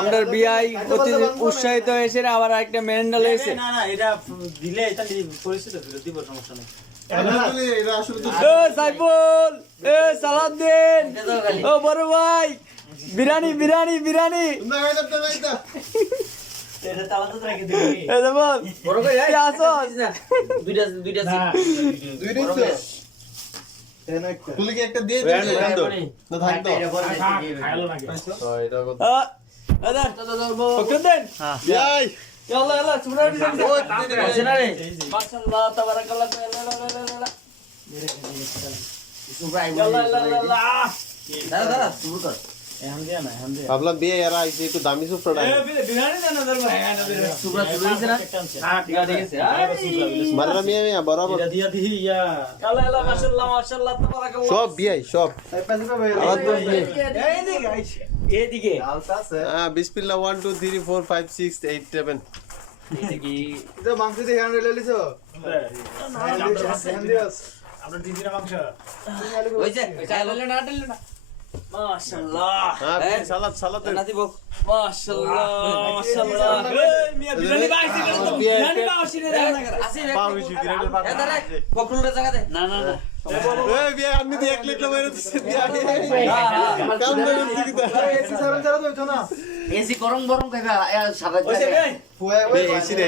আমরা বিআই অতি উৎসাহিত হয়েছে আবার একটা মেন্ডাল হয়েছে। না না এটা দিলে এটা পরিস্থিতি ফেরত দিব, সমস্যা নেই। এ সাইফুল, এ সালাউদ্দিন, ও বড় ভাই, বিরিয়ানি বিরিয়ানি বিরিয়ানি। এটা তালা তো রেখে দিবি। এ দেবল বড় ভাই কি আসস? দুইটা তুই কি একটা দিয়ে দিবি না থাকতো আদার ওকে দেন। এই ইয়াল্লা ইয়াল্লা সুরা বিরিয়ানি আছে না রে মাশাআল্লাহ তাবারাকাল্লাহ সুপার আই ইয়াল্লা ইয়াল্লা ইয়াল্লা। দাদা শুরু কর এখন দিয়া না, এখন দিয়া। ভাবলাম বিয়ে এরা আইছে একটু দামি সুপটা এ বিরিয়ানি দেন না দরবার। সুপার শুরু হইছে না হ্যাঁ ঠিক আছে ঠিক আছে। মাররা মিয়া বরাবর এটা দিয়া দিহি ইয়া। ইয়াল্লা ইয়াল্লা মাশাআল্লাহ মাশাআল্লাহ তাবারাকাল্লাহ। সব বিয়ে সব এদিকে বিসমিল্লাহ 1 2 3 4 5 6 8 7 আমরা দিদিরা মাংস। হইছে চাইলে না দিলে না। মাশাআল্লাহ হ্যাঁ সালাদ সালাদ নাতি বক মাশাআল্লাহ মাশাআল্লাহ। এই মিয়া বিরিয়ানি বাইছি না তো বিরিয়ানি বাইছি না দেখ না। আসি পাউছি বিরাট এ দাঁড়া বকরুলের জায়গা দে না না না এই বিয়ে আমি দিয়ে 1 লিটার মেরে দিছি কাম করে দিছি এসি গরম গরম খাইবা সাদা ওইছে ভাই এসি রে